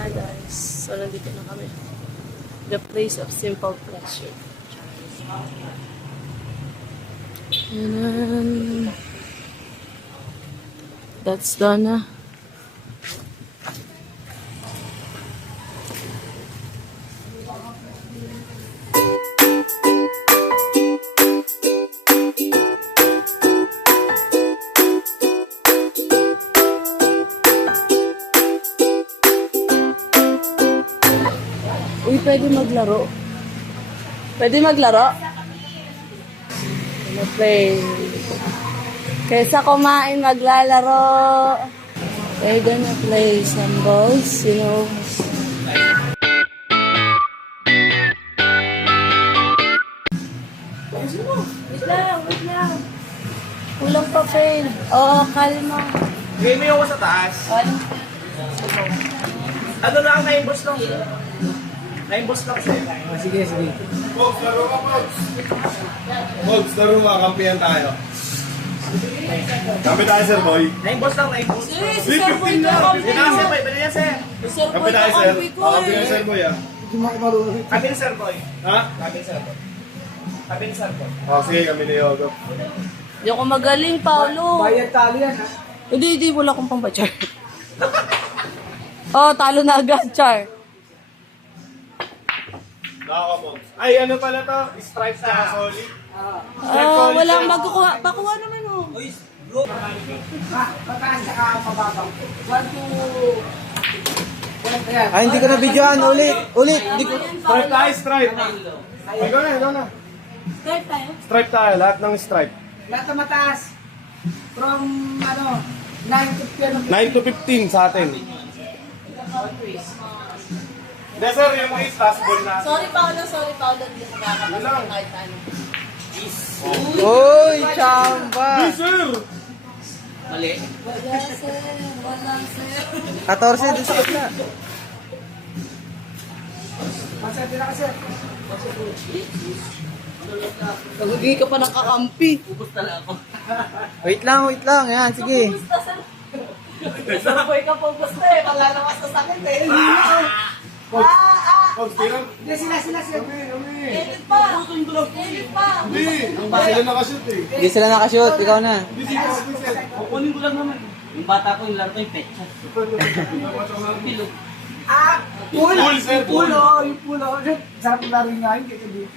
Hi guys, so nandito na kami. The place of simple pleasure. And then, that's done na. Uy, pwede maglaro. Pwede maglaro? Gonna play. Kaysa kumain, maglalaro. We're gonna play some balls, you know. Wait lang. Kulang pa, fail. Oo, kalma. Game mo ako sa taas. Ano lang, naimbos lang. Naimbos lang sa'yo. Sige. Pogs, laro ka, Pogs. Pogs, laro ka. Kampihan tayo. Kampi tayo, Sir Boy. Naimbos lang. Si Sir Boy na kampi. Hindi na, Sir Boy. Bali yan, Sir. Sir Boy Kampi na tayo, Sir. kampi ko Kampi tayo, Sir Boy, ah. Hindi mo ako marunong. Kampi ni Sir Boy. Ha? Kampi ni Sir Boy. Kampi ni Sir Boy. Oh, sige, kami ni Yogo. Hindi ako magaling, Paolo. Bayad talo yan, ha? Hindi, wala akong pambachar. Oh, talo na agad, Char. Naka, Pogs. Ay, ano pala to? Stripes na solid. Wala magkukuha. Pakuha naman, oh. Pataas ka mababaw. 1, 2... Ay, hindi ko na videoan. Ulit. Hindi ko... Stripe tayo, stripe. Ikaw na. Start tayo. Stripe tayo, lahat ng stripe. Lahat na mataas. From, 9 to 10. 9 to 15 sa atin. Hindi, sir, yung ace, task ball na. Sorry, Paolo. Hindi ko makakapasok kahit ano. Uy, chamba! Hey, sir! Wala, sir. 14 din sa kapila. Masaya na kasi. Hindi ka pa nakakampi. Wait lang. Yan, sige. Saboy ka po gusto eh. Malalamas sa sakit eh. Pogs, tirang. Hindi, sila. Edit pa. Hindi, sila nakashoot eh. Hindi sila nakashoot. Ikaw na. Hindi si Pogs, sir. Kukunin ko lang naman. Yung bata ko, yung laro ko yung petsa. Pilo. Pool. Pool, sir, pool. Yung pool. Sarap na rin nga yun. Kaya dito.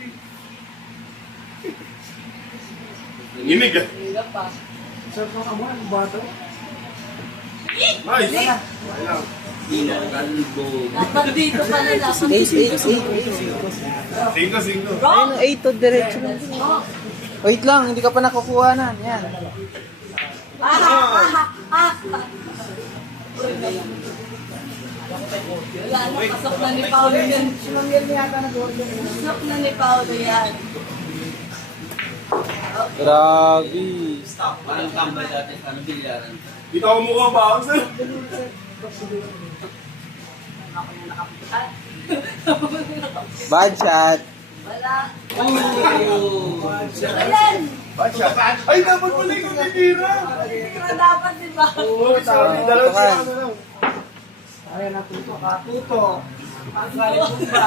Inig ah. Hirap pa. Sarap na kamo. Ang bata. Nice. Ayun. Ina, kalbo. Dapat dito pa nila. 8. Singko. Ayun, 8 to diretso na. Wait lang, hindi ka pa nakukuha na. Yan. Wala na. Pasok na ni Paolo yan. Sinamil niya yata nag-order. Pasok na ni Paolo yan. Grabe. Parang tambay dati, parang bilyaran. Dito ako mukha ba ako, sir? Bad shot. Wala. Oh! Ayan. Ay, dapat pala yung titira. Hindi ka dapat, di ba? Oo, sorry. Dalawang Tukan. sila lang. Ayan, natuto ka. Tuto. Pagkalit mo ba?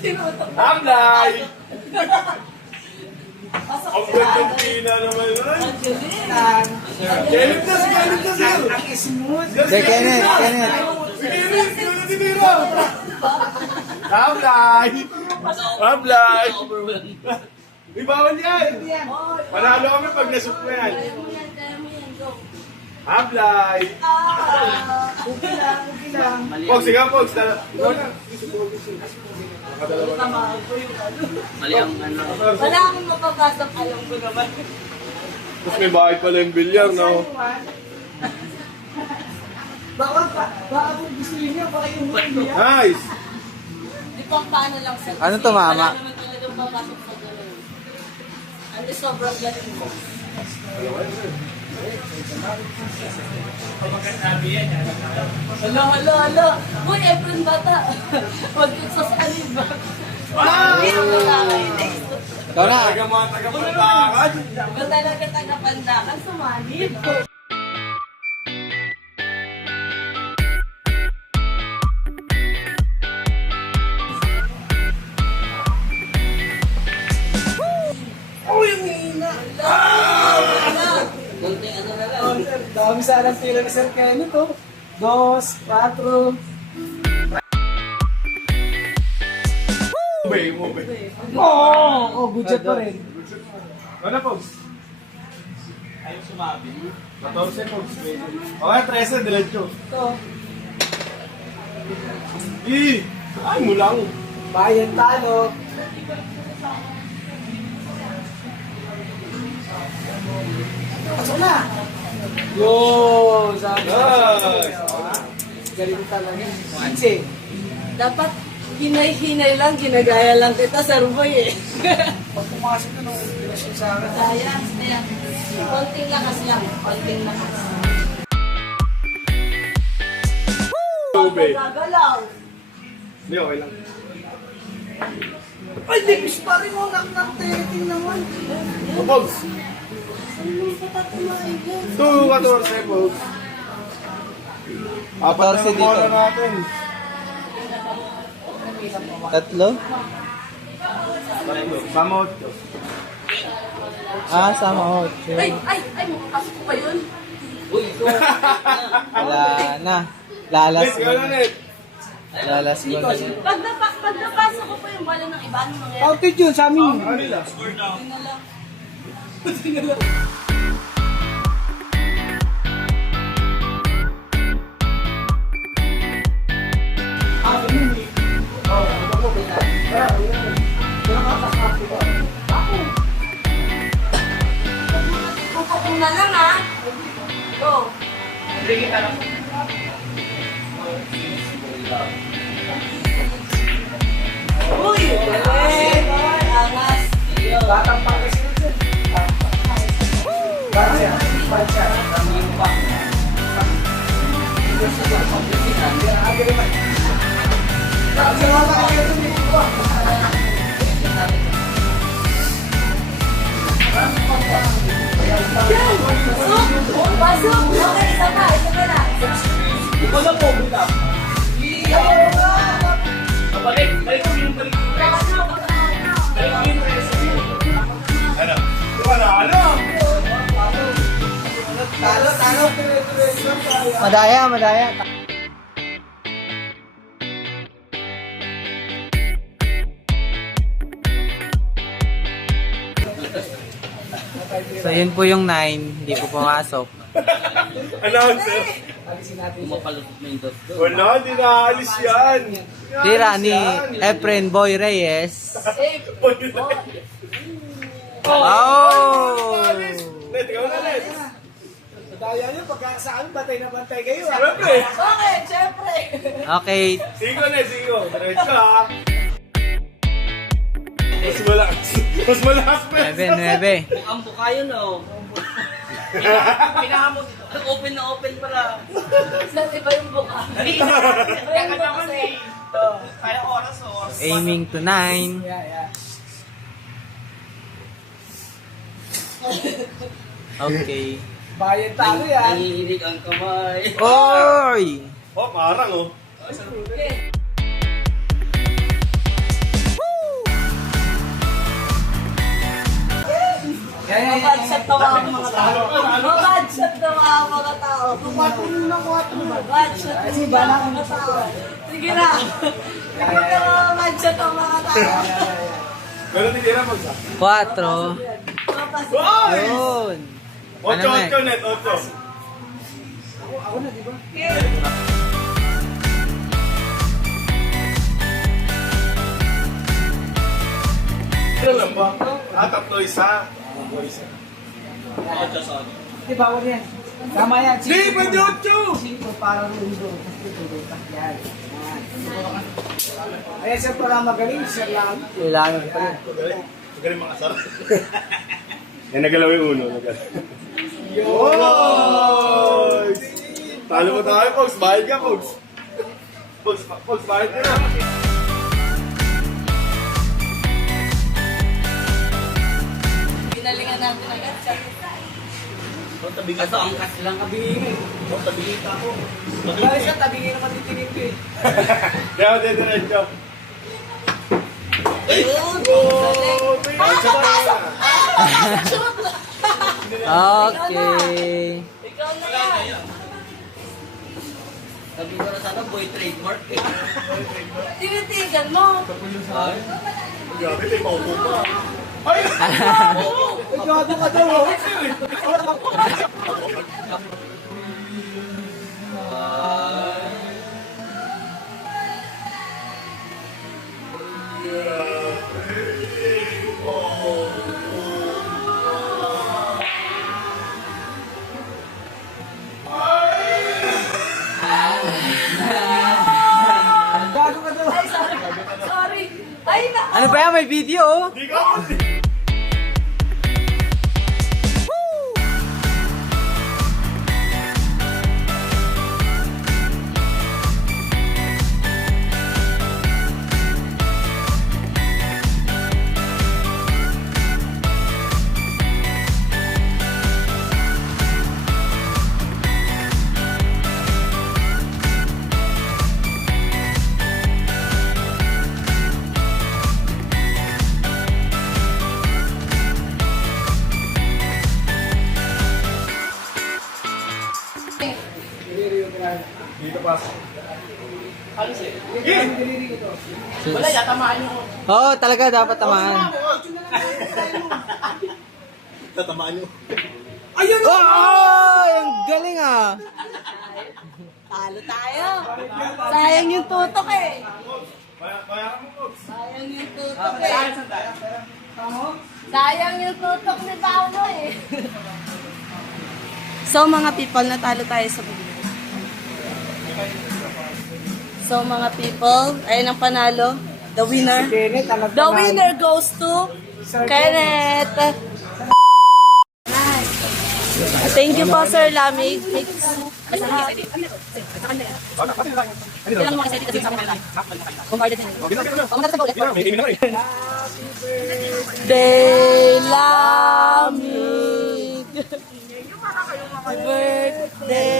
Tinutok. Amlay! Pasok Ang sila. ganda ng pina naman yun. Angeline. Galit na, sir. Ang smooth. Sir Kenneth. Sige, titira. Amlay! Amlay! Overwhelmed. May bawal yan. Panalo kami pag nashoot mo yan. Kaya mo yan, go. Amlay! Okay lang. Pogs, sige, Pogs. Ikaw na. Mali ang ano. Wala akong mapapasok, alam ko naman. Tapos may bahay pala yung bilyar, no? Baka kung gusto niyo, baka yung huli niya. Nice! Di pang paano lang sa... Ano to, mama? Wala naman talagang papasok sa gano'n. Ano sobrang galing mo? Hala. Uy, Efren bata. Huwag yung sasalib. Hindi mo nakakainis. Ikaw na. Talaga mga taga-pantakan. Ba talaga taga-pandakan, sumanib. Dami sana ang tira ni Sir Kenny to. 2, 4. Ube. Oh, budget pa rin. Ano, Pogs? Ayaw sumabi. 14, Pogs. Okay, 13, diretso. Ito. Ay, mulang. Bayan talo. Pasok na. Yo, sabi. Nice. Galing talaga. Kasi, Dapat hinay-hinay lang, ginagaya lang kita, Sir Boy eh. pag pumasok na nung binasyon sa akin. Ayan, ayan. Konting lakas lang, konting lakas. Ube. Gagalaw. Hindi, okay lang. Ay, nipis pa rin mo. Naknating naman. Pogs. 2, 14, Pogs. 14 dito. bola natin. 3? Sama 8. Ah, sama 8. Ay, makapasok ko pa yun. Uy, ito. Wala na. Lalas Let's ko go na. na, Net. Lalas ko na. Pag napasok ko pa yung bala ng iba, ano mangyayari? Counted yun sa amin. Ano nila? Kung na lang ha. Go. Uy! Galing! Angas! Batang Pangasinan. Bansya. Pasok! Okay, isa pa na. Ikaw na po, buta. Balik ko yung balik. Ano? Wala, ano? Talo. Madaya. So yun po yung 9, hindi po pumasok. Announcer. Kumapalupot mo yung dot doon. Wala, di naalis yan. Tira ni Efren Boy Reyes. Oh! Net, ikaw na, Net. Daya nyo, pagka sa amin, batay na bantay kayo. Siyempre. Bakit? Siyempre! Okay, Sigo, Net, sigo. Diretso, ha. Mas malakas. Mas malakas pa. 9. Ang buka yun, oh. Pinahamot. Open na open pala. Saan iba yung buka? Iba yung buka kasi. Kaya oras, oh. Aiming to 9. Yeah. Okay. Bayan talo yan. Nangihinig ang kamay. Oy! Oh, parang, oh. Mabad shot daw ang mga tao. Mabad shot daw ang mga tao. Mabad shot kasi bala ang mga tao. Sige na. Mabad shot ang mga tao. Pero titira mo sa. 4. Boy! Yun. 8, Net, 8. Ano lang ba? Tatlo isa. Di bawal yan. Tama yan. Di, pwede 8! Cinco para rundo. Yan. Ayan, sir, para magaling. Sir lang. Kailangan pa rin. Magaling makasar. Yan, nagalaw yung uno. Yoy! Talo mo tayo, Pogs. Bayad ka, Pogs. Pogs, bayad ka na. Pinalingan natin agad. Kaso ang kas lang kabingin. Tabingin ka ako. Dahil siya, tabingin naman titingin ko eh. Kaya ako diretso. Ayun! Ay, sabay na. Okay. Ikaw Ikaw na yan. Sabi ko na sana, boy trademark eh. Tinitigan mo. Ay, Grabe, may paupo pa. Gago ka daw, oh. Gago ka daw. Ay, sorry. Sorry. Ay, nako. Ano ba yan? May video oh. Di ka mo. Dito pa. wala, yatamaan nyo. Oo, talaga dapat tamaan. Tatamaan nyo. Oh, ang galing ah. Talo tayo. Sayang yung tutok eh. Bayaran mo, Pogs. Sayang yung tutok eh. Sayang yung tutok ni Paolo eh. So mga people, natalo tayo sa video. So mga people, ayun ang panalo. The winner. Kenneth, ang The nagpanalo. winner goes to Kenneth. Thank you po, Sir Lamig. Day Lamig. Birthday